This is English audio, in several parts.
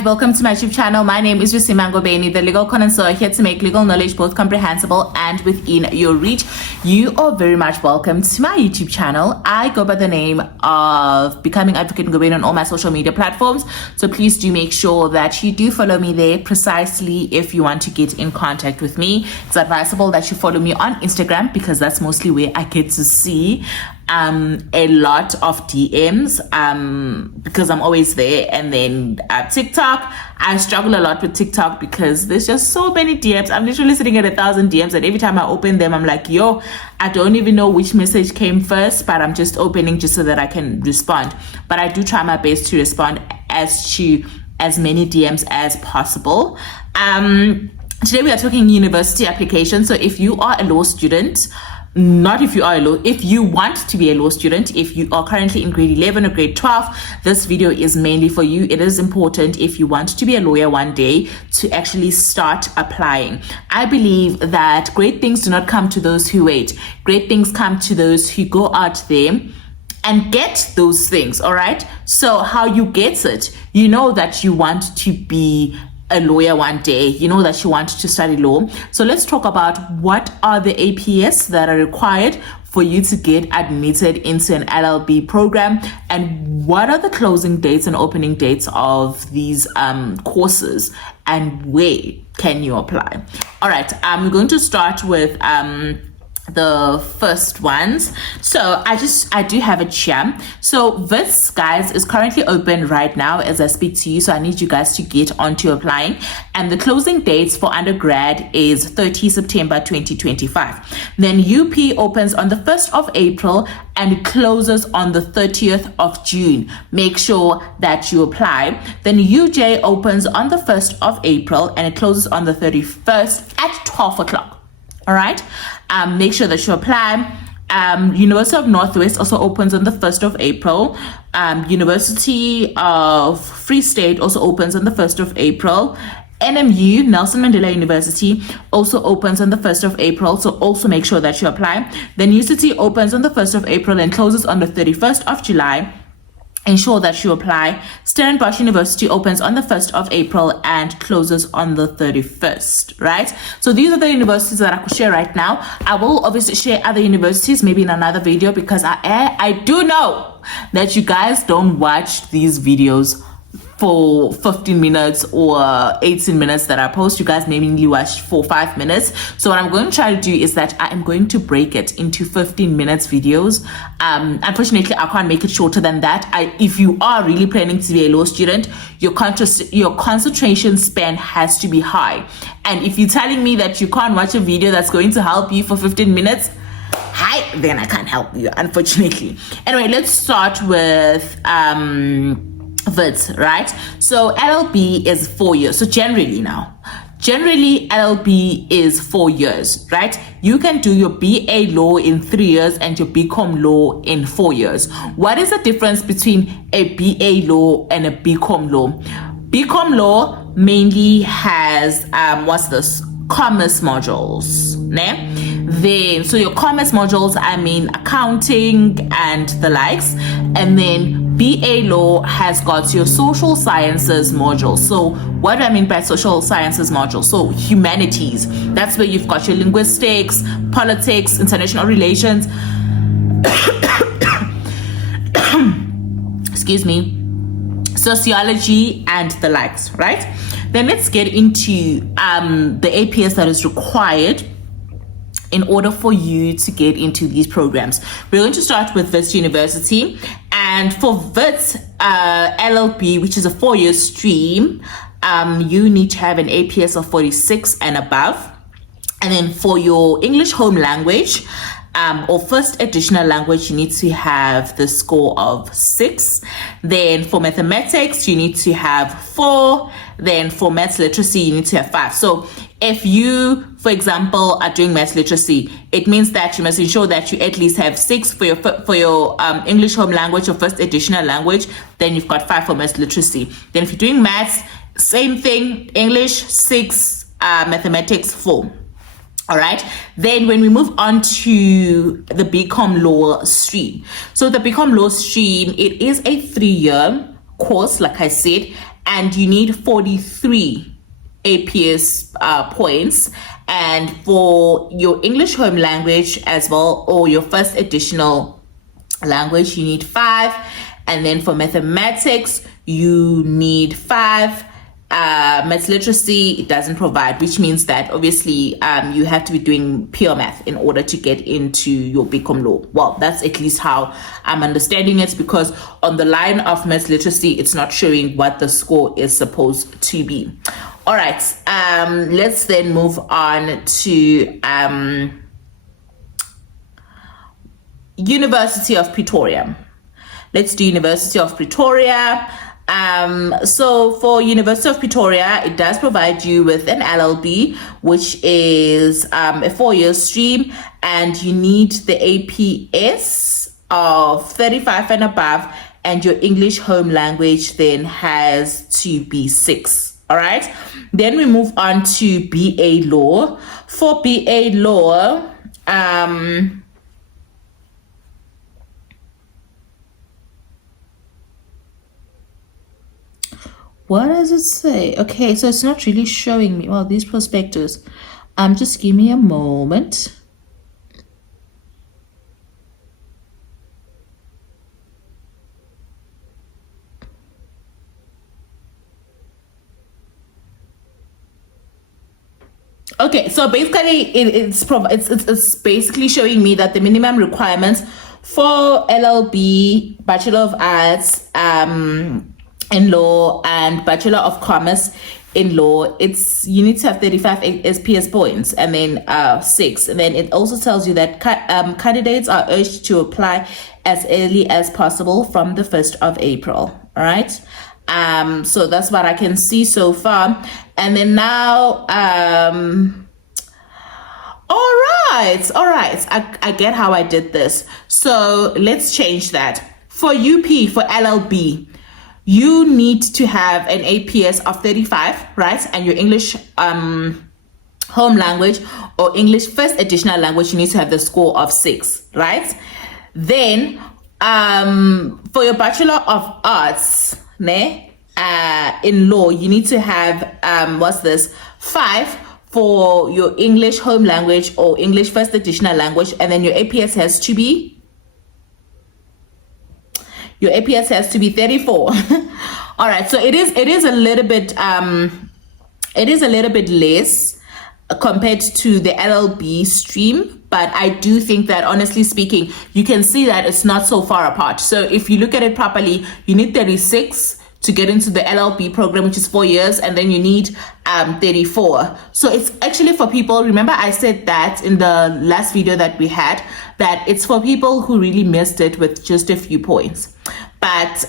and welcome to my YouTube channel. My name is Simango Beni, the legal connoisseur, here to make legal knowledge both comprehensible and within your reach. You are very much welcome to my YouTube channel. I go by the name of Becoming Advocate Ngobeni on all my social media platforms, so please do make sure that you do follow me there precisely if you want to get in contact with me. It's advisable that you follow me on Instagram because that's mostly where I get to see a lot of DMs because I'm always there. And then TikTok, I struggle a lot with TikTok because there's just so many DMs. I'm literally sitting at 1,000 DMs, and every time I open them, I'm like, yo, I don't even know which message came first, but I'm just opening just so that I can respond. But I do try my best to respond to as many DMs as possible. Today we are talking university application. So if you are a law student, if you want to be a law student, if you are currently in grade 11 or grade 12, this video is mainly for you. It is important if you want to be a lawyer one day to actually start applying. I believe that great things do not come to those who wait. Great things come to those who go out there and get those things. All right. So how you get it, you know that you want to be a lawyer one day, you know that you want to study law. So let's talk about what are the APS that are required for you to get admitted into an LLB program, and what are the closing dates and opening dates of these courses, and where can you apply. All right, we're going to start with the first ones. So I do have it here. So Wits, guys, is currently open right now as I speak to you, so I need you guys to get onto applying, and the closing dates for undergrad is 30 September 2025. Then UP opens on the 1st of April and it closes on the 30th of June. Make sure that you apply. Then UJ opens on the 1st of April and it closes on the 31st at 12 o'clock. All right, make sure that you apply. University of Northwest also opens on the 1st of April. University of Free State also opens on the 1st of April. NMU, Nelson Mandela University, also opens on the 1st of April, so also make sure that you apply. Then UCT opens on the 1st of April and closes on the 31st of July. Ensure that you apply. Stellenbosch University opens on the 1st of April and closes on the 31st, right? So these are the universities that I could share right now. I will obviously share other universities maybe in another video because I do know that you guys don't watch these videos for 15 minutes or 18 minutes that I post. You guys mainly watch 4 or 5 minutes. So what I'm going to try to do is that I am going to break it into 15 minutes videos. Unfortunately, I can't make it shorter than that. If you are really planning to be a law student, your concentration span has to be high. And if you're telling me that you can't watch a video that's going to help you for 15 minutes, then I can't help you, unfortunately. Anyway, let's start with Wits, right? So LLB is 4 years. So generally LLB is 4 years, right? You can do your BA law in 3 years and your BCom law in 4 years. What is the difference between a BA law and a BCom law? BCom law mainly has commerce modules, ne? Then so your commerce modules, accounting and the likes, and then BA law has got your social sciences module. So what do I mean by social sciences module? So humanities, that's where you've got your linguistics, politics, international relations, excuse me, sociology and the likes, right? Then let's get into the APS that is required in order for you to get into these programs. We're going to start with Wits University. And for Wits LLB, which is a 4-year stream, you need to have an APS of 46 and above. And then for your English home language, or first additional language, you need to have the score of 6. Then for mathematics, you need to have 4. Then for maths literacy, you need to have 5. So if you, for example, are doing maths literacy, it means that you must ensure that you at least have 6 for your English home language or first additional language. Then you've got 5 for maths literacy. Then if you're doing maths, same thing, English 6, mathematics 4. All right. Then when we move on to the BCom law stream. So the BCom law stream, it is a 3-year course, like I said, and you need 43 APS points. And for your English home language as well, or your first additional language, you need 5. And then for mathematics, you need 5. Maths literacy, it doesn't provide, which means that obviously you have to be doing pure math in order to get into your BCom law. Well, that's at least how I'm understanding it, because on the line of maths literacy, it's not showing what the score is supposed to be. All right, let's then move on to University of Pretoria. Let's do University of Pretoria. So for University of Pretoria, it does provide you with an LLB, which is a 4-year stream, and you need the APS of 35 and above, and your English home language then has to be 6. All right. Then we move on to BA Law. For BA Law, what does it say? Okay, so it's not really showing me. Well, these prospectus. Just give me a moment. Okay, so basically it's basically showing me that the minimum requirements for LLB, Bachelor of Arts, in law, and Bachelor of Commerce in law, you need to have 35 SPS points, and then 6. And then it also tells you that candidates are urged to apply as early as possible from the 1st of April. All right. So that's what I can see so far. And then now, all right. I get how I did this. So let's change that. For UP, for LLB, you need to have an APS of 35, right? And your English home language or English first additional language, you need to have the score of 6, right? Then for your Bachelor of Arts, in law, you need to have 5 for your English home language or English first additional language, and then your APS has to be 34. All right, so it is a little bit less compared to the LLB stream, but I do think that, honestly speaking, you can see that it's not so far apart. So if you look at it properly, you need 36 to get into the LLB program, which is 4 years, and then you need 34. So it's actually for people, remember I said that in the last video that we had, that it's for people who really missed it with just a few points. But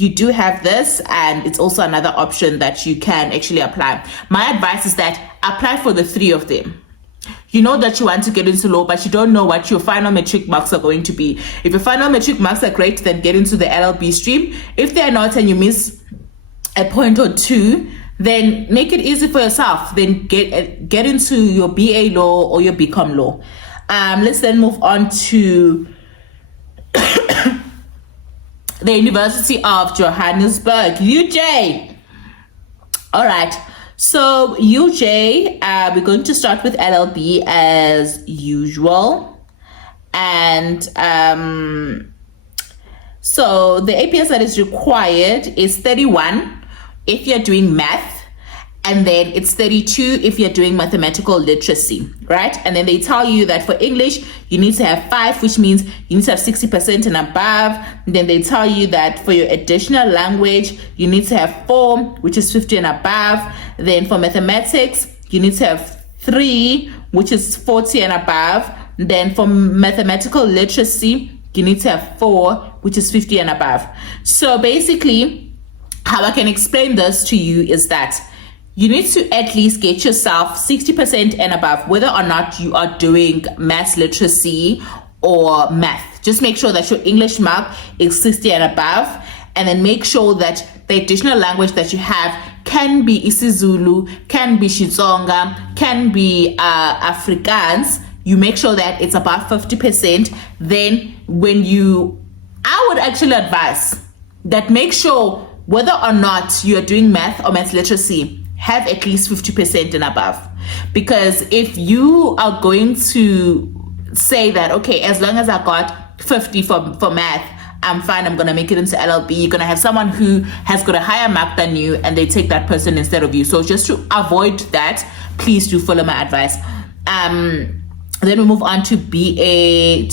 you do have this, and it's also another option that you can actually apply. My advice is that apply for the 3 of them. You know that you want to get into law, but you don't know what your final matric marks are going to be. If your final matric marks are great, then get into the LLB stream. If they're not and you miss a point or 2, then make it easy for yourself. Then get into your BA law or your BCom law. Let's then move on to the University of Johannesburg, UJ. All right. So UJ, we're going to start with LLB as usual. And so the APS that is required is 31 if you're doing math, and then it's 32 if you're doing mathematical literacy, right? And then they tell you that for English, you need to have 5, which means you need to have 60% and above. And then they tell you that for your additional language, you need to have 4, which is 50 and above. Then for mathematics, you need to have 3, which is 40 and above. Then for mathematical literacy, you need to have 4, which is 50 and above. So basically, how I can explain this to you is that you need to at least get yourself 60% and above, whether or not you are doing maths literacy or math. Just make sure that your English mark is 60 and above, and then make sure that the additional language that you have can be isiZulu, can be Xitsonga, can be Afrikaans. You make sure that it's above 50%. Then I would actually advise that make sure whether or not you're doing math or math literacy, have at least 50% and above. Because if you are going to say that, okay, as long as I got 50 for math, I'm fine, I'm going to make it into LLB, you're going to have someone who has got a higher mark than you and they take that person instead of you. So just to avoid that, please do follow my advice. Then we move on to BA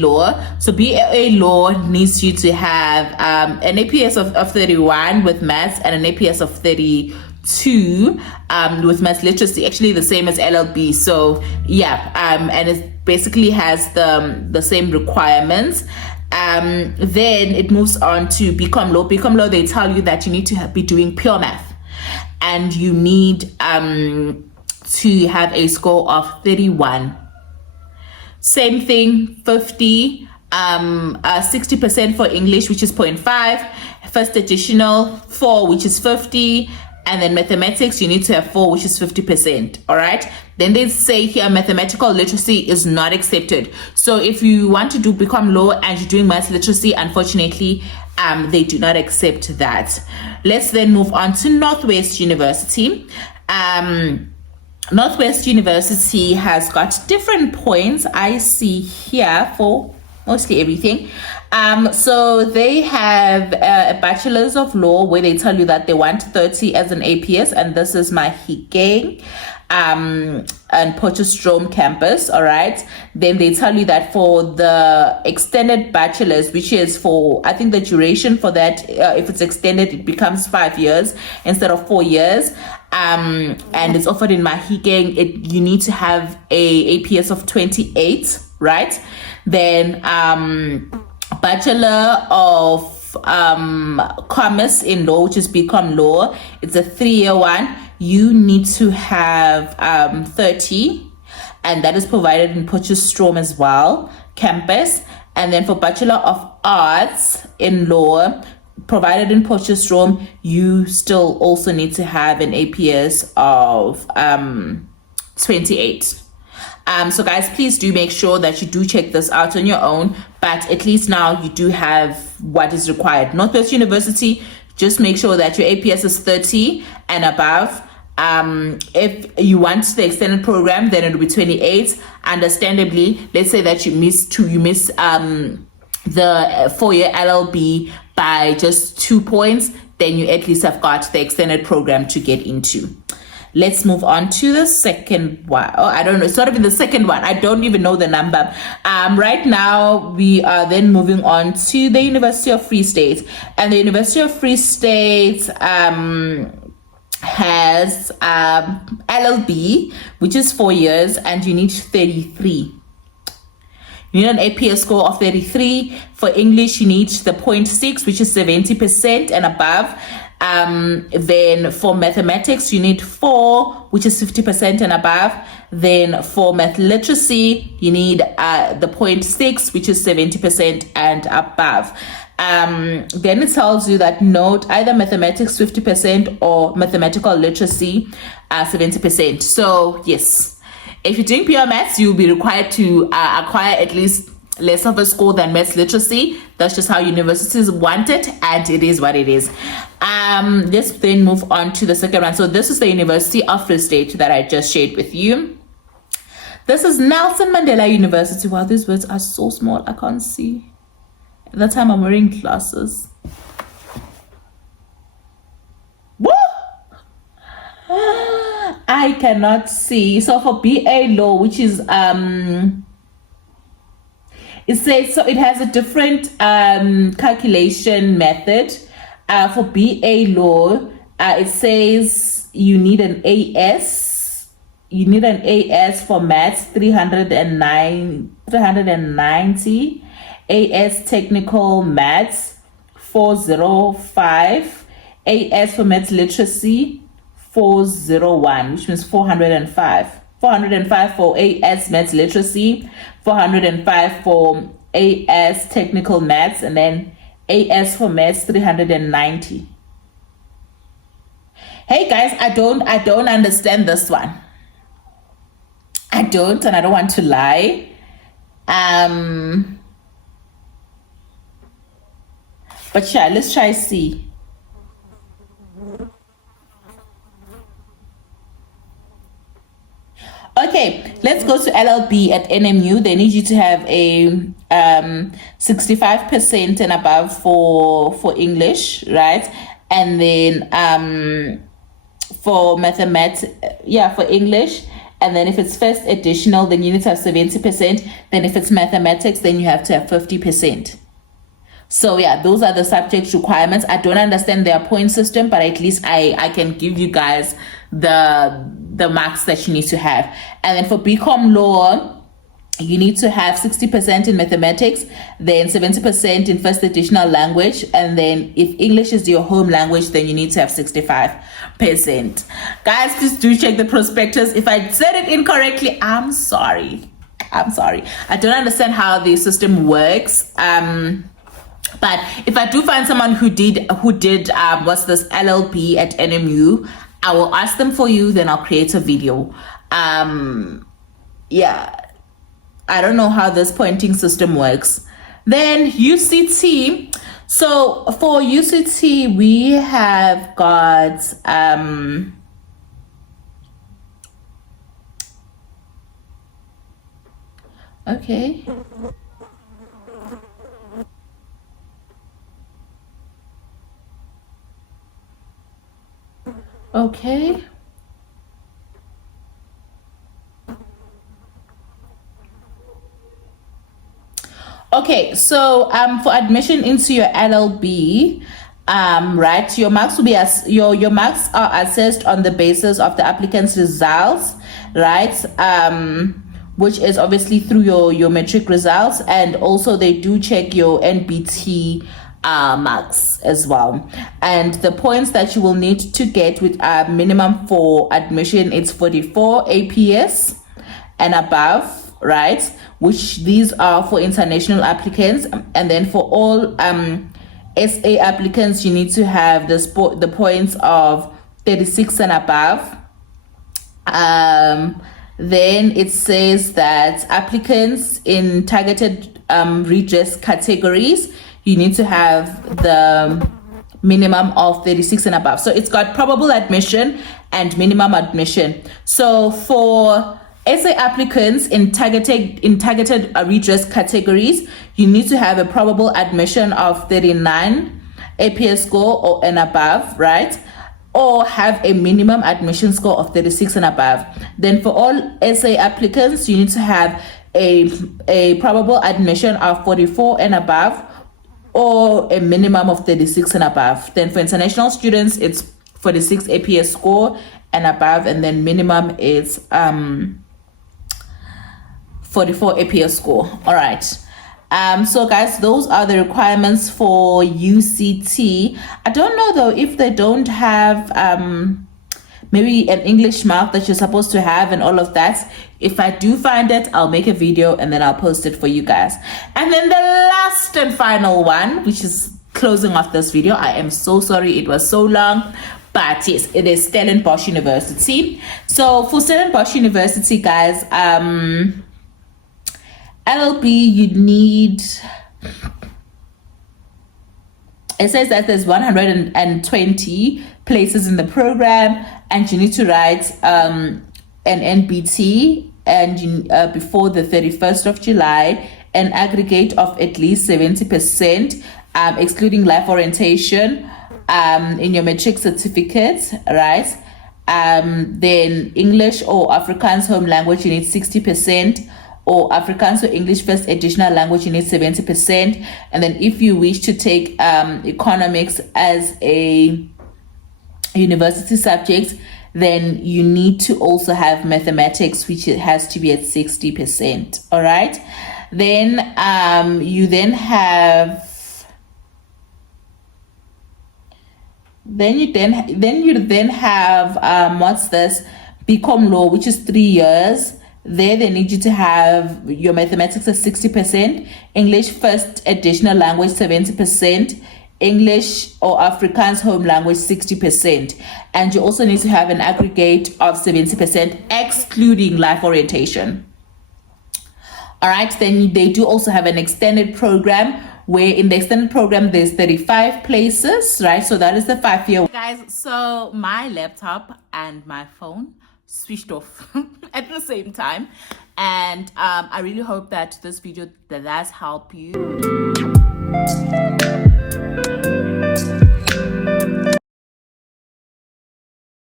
law. So BA law needs you to have an APS of 31 with maths and an APS of 32 with maths literacy, actually the same as LLB. So yeah, and it basically has the same requirements. Then it moves on to BCom law. BCom law, they tell you that you need to be doing pure math and you need to have a score of 31. Same thing, 50, 60% for English, which is 0.5, first additional 4, which is 50, and then mathematics, you need to have 4, which is 50%. All right. Then they say here mathematical literacy is not accepted. So if you want to do BCom law and you're doing math literacy, unfortunately, they do not accept that. Let's then move on to Northwest University. Northwest University has got different points I see here for mostly everything. So they have a bachelor's of law where they tell you that they want 30 as an APS, and this is Mahikeng and Potchefstroom campus. All right. Then they tell you that for the extended bachelor's, which is for, I think the duration for that, if it's extended, it becomes 5 years instead of 4 years. And it's offered in Mahikeng. You need to have a APS of 28, right? Then Bachelor of Commerce in Law, which is BCom Law. It's a 3-year one. You need to have 30, and that is provided in Potchefstroom as well, campus. And then for Bachelor of Arts in Law, provided in Potchefstroom, you still also need to have an APS of 28. So guys, please do make sure that you do check this out on your own, but at least now you do have what is required. Northwest University, just make sure that your APS is 30 and above. If you want the extended program, then it'll be 28. Understandably, let's say that you miss the 4-year LLB by just 2 points, then you at least have got the extended program to get into. Let's move on to the second one. Oh, I don't know. It's not even the second one. I don't even know the number. Right now, we are then moving on to the University of Free State. And the University of Free State has LLB, which is 4 years, and you need 33. You need an APS score of 33. For English, you need the 0.6, which is 70% and above. Then for mathematics, you need 4, which is 50% and above. Then for math literacy, you need the 0.6, which is 70% and above. Then it tells you that note either mathematics 50% or mathematical literacy 70%. So yes, if you're doing pure maths, you'll be required to acquire at least less of a score than maths literacy. That's just how universities want it, and it is what it is. Let's then move on to the second one. So this is the University of Free State that I just shared with you. This is Nelson Mandela University. Wow, these words are so small, I can't see. At that time, I'm wearing glasses. Woo! I cannot see. So for BA Law, which is it says, so it has a different calculation method. For BA Law, it says you need an AS. You need an AS for maths 390. AS Technical Maths 405. AS for Maths Literacy 401, which means 405. 405 for AS Maths Literacy, 405 for AS Technical Maths, and then AS for Maths 390. Hey guys, I don't understand this one. I don't, and I don't want to lie. But yeah, let's try see. Okay, let's go to LLB at NMU. They need you to have a 65% and above for English, right? And then for mathematics, for English. And then if it's first additional, then you need to have 70%. Then if it's mathematics, then you have to have 50%. So yeah, those are the subject requirements. I don't understand their point system, but at least I can give you guys the marks that you need to have. And then for BCom law, you need to have 60% in mathematics, then 70% in first additional language, and then if English is your home language, then you need to have 65%. Guys, just do check the prospectus. If I said it incorrectly, I'm sorry. I don't understand how the system works. But if I do find someone who did what's this LLB at NMU, I will ask them for you, then I'll create a video. I don't know how this pointing system works. Then UCT. So for UCT, we have got okay. Okay. Okay, so for admission into your LLB, right, your marks will be your marks are assessed on the basis of the applicant's results, right? Which is obviously through your matric results, and also they do check your NBT marks as well. And the points that you will need to get with minimum for admission, it's 44 APS and above, right? Which these are for international applicants. And then for all SA applicants, you need to have the points of 36 and above. Then it says that applicants in targeted redress categories, you need to have the minimum of 36 and above. So it's got probable admission and minimum admission. So for SA applicants in targeted redress categories, you need to have a probable admission of 39 APS score or and above, right? Or have a minimum admission score of 36 and above. Then for all SA applicants, you need to have a probable admission of 44 and above, or a minimum of 36 and above. Then for international students, it's 46 APS score and above, and then minimum is 44 APS score. All right. So guys, those are the requirements for UCT. I don't know though if they don't have maybe an English mark that you're supposed to have and all of that. If I do find it, I'll make a video and then I'll post it for you guys. And then the last and final one, which is closing off this video. I am so sorry it was so long, but yes, it is Stellenbosch University. So for Stellenbosch University, guys, LLB, you need, it says that there's 120 places in the program, and you need to write an NBT and before the 31st of July, an aggregate of at least 70%, excluding life orientation, in your matric certificate, right? Then English or Afrikaans home language, you need 60%, or Afrikaans or English first additional language, you need 70%. And then if you wish to take economics as a university subject, then you need to also have mathematics, which it has to be at 60%. All right. Then you then have what's this? BCom law, which is 3 years. There they need you to have your mathematics at 60%, English first additional language 70%, English or Afrikaans home language 60%, and you also need to have an aggregate of 70%, excluding life orientation. All right, then they do also have an extended program, where in the extended program there's 35 places, right? So that is the 5-year. Guys, so my laptop and my phone switched off at the same time. And I really hope that this video does help you.